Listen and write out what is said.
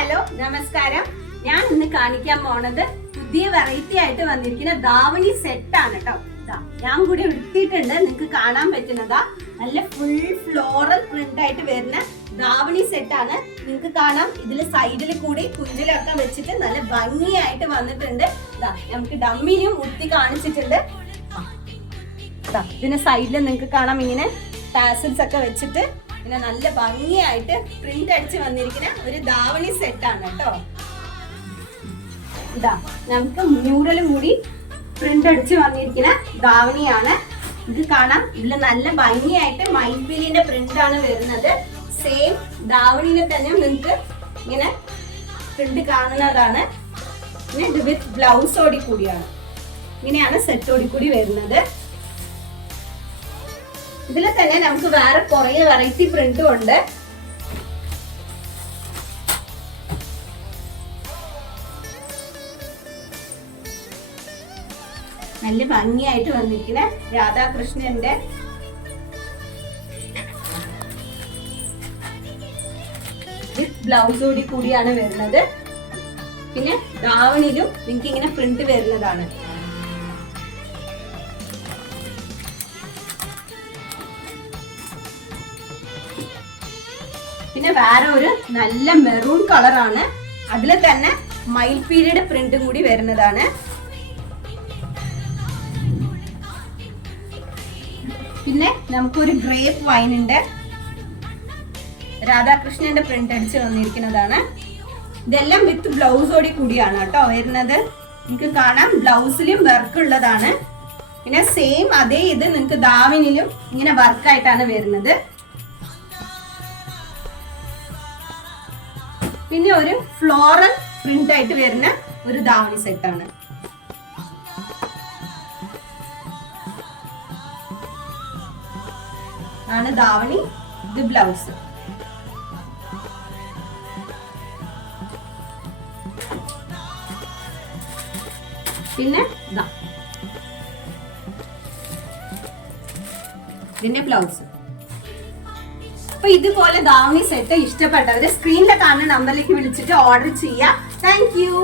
Hello നമസ്കാരം. ഞാൻ ഇന്ന് കാണിക്കാൻ പോണത് പുതിയ വെറൈറ്റി ആയിട്ട് വന്നിരിക്കുന്ന ധാവണി സെറ്റ് ആണ് കേട്ടോ. ഞാൻ കൂടി എടുത്തിട്ടുണ്ട്, നിങ്ങൾക്ക് കാണാൻ പറ്റുന്നതാ. നല്ല ഫുൾ ഫ്ലോറൽ പ്രിന്റ് ആയിട്ട് വരുന്ന ധാവണി സെറ്റ് ആണ്. നിങ്ങൾക്ക് കാണാം, ഇതില് സൈഡിൽ കൂടി കുഞ്ചിലൊക്കെ വെച്ചിട്ട് നല്ല ഭംഗിയായിട്ട് വന്നിട്ടുണ്ട്. നമുക്ക് ഡമ്മിനും മുത്തി കാണിച്ചിട്ടുണ്ട്. ഇതിന് സൈഡിൽ നിങ്ങൾക്ക് കാണാം ഇങ്ങനെ ടാസൽസ് ഒക്കെ വെച്ചിട്ട് പിന്നെ നല്ല ഭംഗിയായിട്ട് പ്രിന്റ് അടിച്ച് വന്നിരിക്കുന്ന ഒരു ധാവണി സെറ്റ് ആണ് കേട്ടോ. നമുക്ക് മ്യൂറലും കൂടി പ്രിന്റ് അടിച്ച് വന്നിരിക്കുന്ന ധാവണിയാണ്. ഇത് കാണാം, ഇതിൽ നല്ല ഭംഗിയായിട്ട് മയിൽപീലിന്റെ പ്രിന്റ് ആണ് വരുന്നത്. സെയിം ധാവണിയിൽ തന്നെ നിങ്ങൾക്ക് ഇങ്ങനെ പ്രിന്റ് കാണുന്നതാണ്. പിന്നെ ഇത് വിത്ത് ബ്ലൗസോടി കൂടിയാണ്. ഇങ്ങനെയാണ് സെറ്റോടി കൂടി വരുന്നത്. ഇതിൽ തന്നെ നമുക്ക് വേറെ കുറെ വെറൈറ്റി പ്രിന്റും ഉണ്ട്. നല്ല ഭംഗിയായിട്ട് വന്നിരിക്കുന്ന രാധാകൃഷ്ണന്റെ ബ്ലൗസോടി കൂടിയാണ് വരുന്നത്. പിന്നെ ധാവണിയിലും നിങ്ങൾക്ക് ഇങ്ങനെ പ്രിന്റ് വരുന്നതാണ്. പിന്നെ വേറെ ഒരു നല്ല മെറൂൺ കളറാണ്, അതിൽ തന്നെ മയിൽപീലിയുടെ പ്രിന്റും കൂടി വരുന്നതാണ്. പിന്നെ നമുക്കൊരു ഗ്രേപ്പ് വൈൻ ഉണ്ട്, രാധാകൃഷ്ണന്റെ പ്രിന്റ് അടിച്ച് വന്നിരിക്കുന്നതാണ്. ഇതെല്ലാം വിത്ത് ബ്ലൗസോടി കൂടിയാണ് കേട്ടോ വരുന്നത്. നിങ്ങൾക്ക് കാണാം, ബ്ലൗസിലും വർക്ക് ഉള്ളതാണ്. പിന്നെ സെയിം അതേ ഇത് നിങ്ങൾക്ക് ധാവണിയിലും ഇങ്ങനെ വർക്കായിട്ടാണ് വരുന്നത്. പിന്നെ ഒരു ഫ്ലോറൽ പ്രിന്റ് ആയിട്ട് വരുന്ന ഒരു ധാവണി സെറ്റ് ആണ്. ധാവണി, ഇത് ബ്ലൗസ്. പിന്നെ ഇതിന്റെ ബ്ലൗസ്. അപ്പൊ ഇതുപോലെ ധാവണി സെറ്റ് ഇഷ്ടപ്പെട്ടവര് സ്ക്രീനിൽ കാണുന്ന നമ്പറിലേക്ക് വിളിച്ചിട്ട് ഓർഡർ ചെയ്യാം. Thank you.